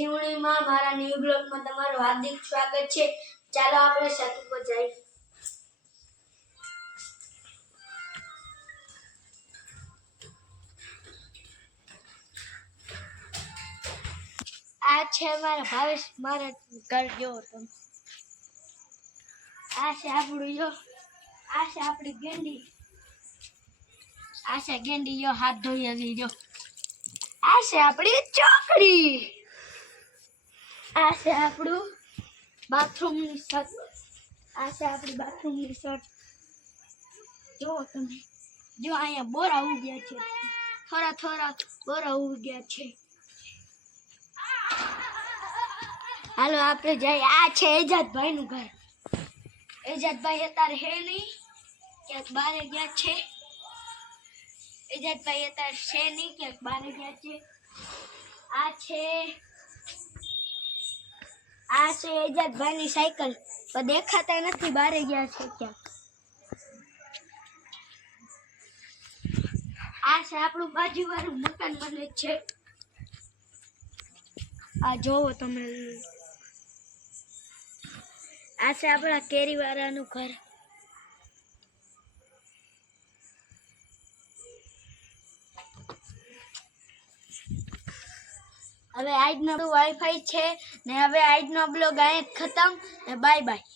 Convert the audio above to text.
જીવણીમાં મારા ન્યૂ બ્લોગમાં તમારું હાર્દિક સ્વાગત છે। ચાલો આપણે છત ઉપર જઈએ। આ છે મારા ભાવેશ, મારા ઘર જોવો તમે। આ છે આપણું જો, આ છે આપણી ગેંડી, આ છે ગેંડી જો હાથ ધોઈ આવી જો। આ છે આપણી ચોકડી, આ છે આપણું બાથરૂમની છત, આ છે આપણી બાથરૂમની છત જો તમે। જો અહીંયા બોરા ઉગ્યા છે, થોડા થોડા બોરા ઉગ્યા છે। હાલો આપણે જઈએ। આ છે એજાદભાઈ નું ઘર। એજાદભાઈ અત્યારે હે નહીં, ક્યાંક બારે ગયા છે। એજાદભાઈ અત્યારે છે નહીં, ક્યાંક બારે ગયા છે। આ છે એજાદભાઈ ની સાયકલ, પણ દેખાતા નથી, બારે ગયા છે ક્યાંક। આ છે આપણું બાજુવાળું મકાન બને છે, આ જોવો તમે। આ છે આપણા કેરીવાળાનું ઘર। હવે આજનો વાઈફાઈ છે ને। હવે આજનો બ્લોગ અહીં ખતમ ને, બાય બાય।